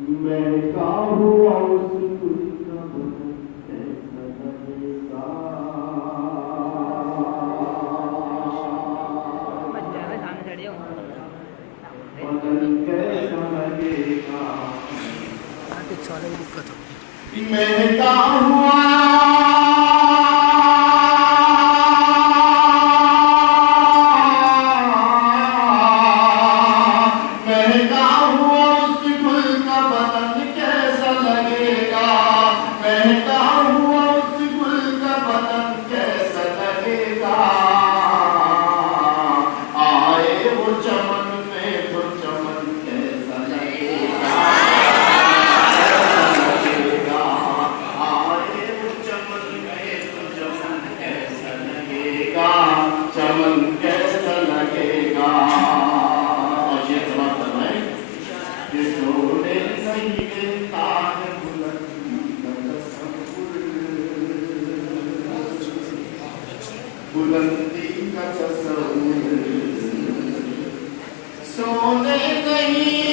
महका हुआ उस गुल का बदन कैसा लगेगा। बदन कैसा लगेगा। महका हुआ चमन कैसा लगेगा। और ये जवाब बनाए कि सोने नहीं देता है बुलंदी का तस्वुर, सोने नहीं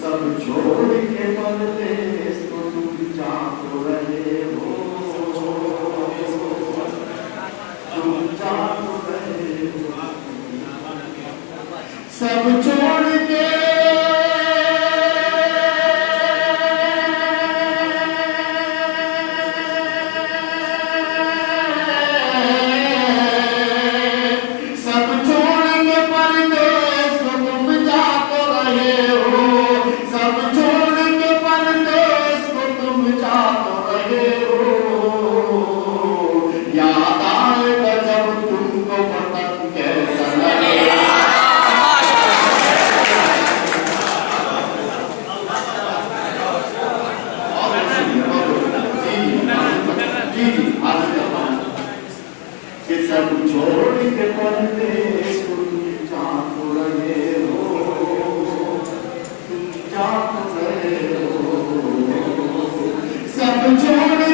सब छोड़ के परदेस को तुम जातो रहे हो, तुम जातो रहे हो। सब छोड़ के सब छोड़ के परदेस को तुम जातो रहे हो, तुम जातो रहे हो। सब छोड़ के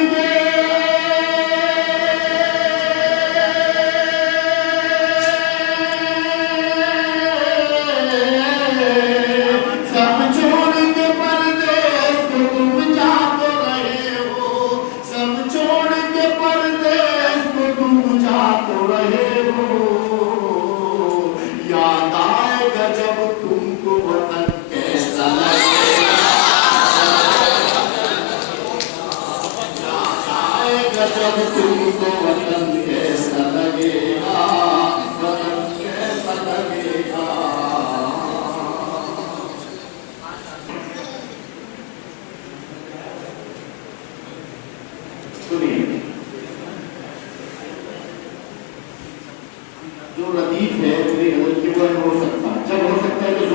तुमको वतन कैसा लगेगा, वतन कैसा लगेगा। सुनिए, जो लतीफ है मेरी गजल की वो हो सकता है, जब हो सकता है तो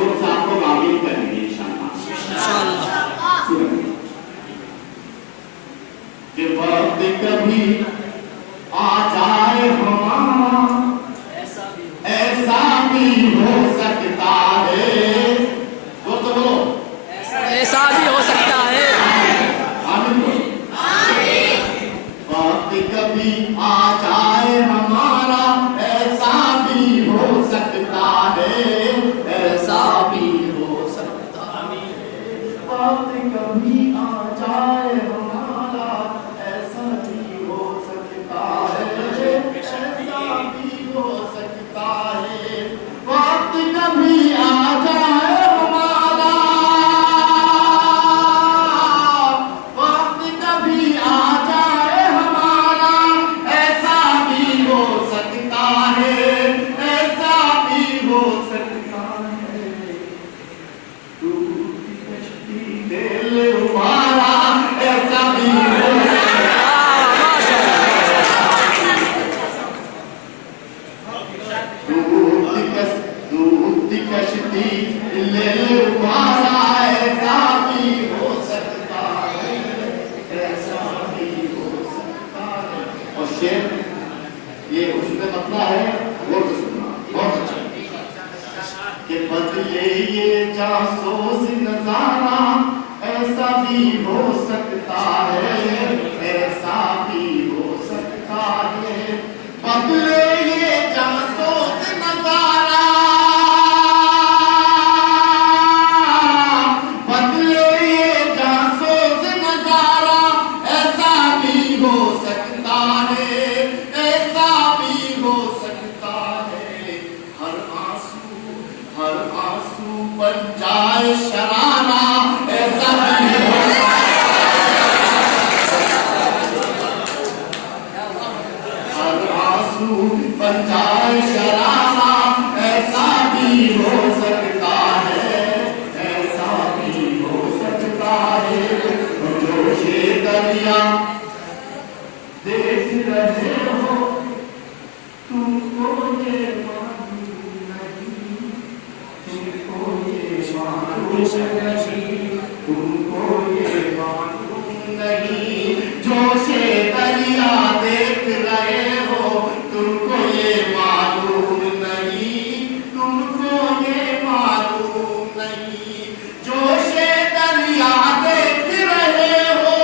सकता है, टूटी कश्ती दिल हमारा ऐसा भी हो टूटी कश्ती दिल हमारा ऐसा भी हो सकता है, ऐसा भी हो सकता है। और शेर ये उसमें मतलब है वो तो सुनना बहुत अच्छा कि बदले ये जासूस नजारा ऐसा भी हो सकता है, ऐसा भी हो सकता है। बदले ये जासूस नजारा, बदले ये जासूस नजारा ऐसा भी हो सकता है, ऐसा भी हो सकता है। हर आंसू बन जाए शरारा ऐसा भी हो सकता है। हर आंसू बन जाए शरारा ऐसा भी हो सकता है, ऐसा भी हो सकता है। जोशे दरिया देख रहे हो, तुमको ये मालूम नहीं, तुमको ये मालूम नहीं, तुमको ये मालूम नहीं। जोशे दरिया देख रहे हो, तुमको ये मालूम नहीं, तुमको ये मालूम नहीं। जोशे दरिया देख रहे हो,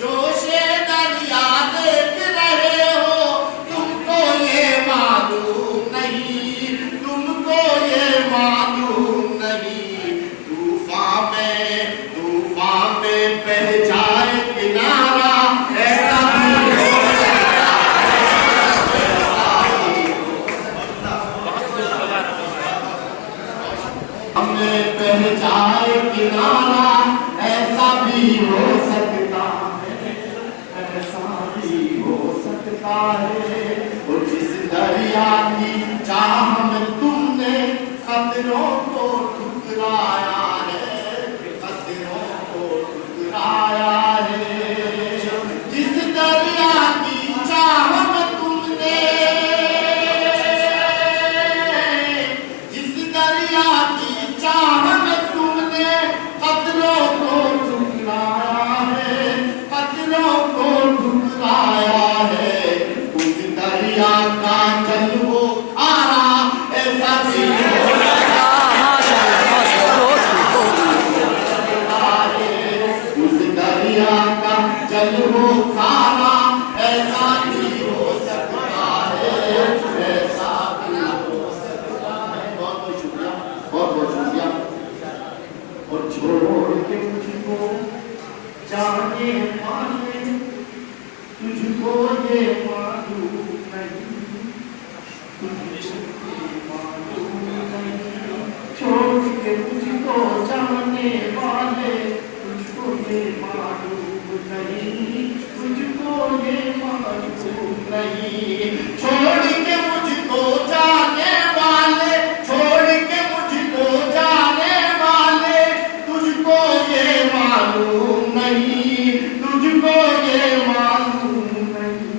जोशे दरिया देख रहे हो, तुमको ये मालूम नहीं, तुमको ये मालूम नहीं। तूफान में बह जाए किनारा ऐसा भी हो सकता है, ऐसा भी हो सकता है। हमें बह जाए किनारा ऐसा भी हो सकता है, ऐसा भी हो सकता है। और जिस दरिया की चाह में तुमने खतरों को ठुकराया है, खतरों को ठुकराया है। जिस दरिया की चाह में तुमने, जिस दरिया की चाह में तुमने खतरों को ठुकराया है, खतरों को ठुकराया है। उस दरिया का जल वो खारा ऐसा भी हो सकता है। उस दरिया का जल वो खारा ऐसा भी हो सकता है, ऐसा भी हो सकता है। बहुत बहुत शुक्रिया, बहुत बहुत शुक्रिया। और छोड़ के मुझको जाने माने, तुझको ये मालूम नहीं, तुझको ये मालूम नहीं। छोड़ के मुझको जाने वाले, तुझको ये मालूम नहीं, तुझको ये मालूम नहीं। छोड़ के मुझको जाने वाले, छोड़ के मुझको जाने वाले, तुझको ये मालूम नहीं, तुझको ये मालूम नहीं।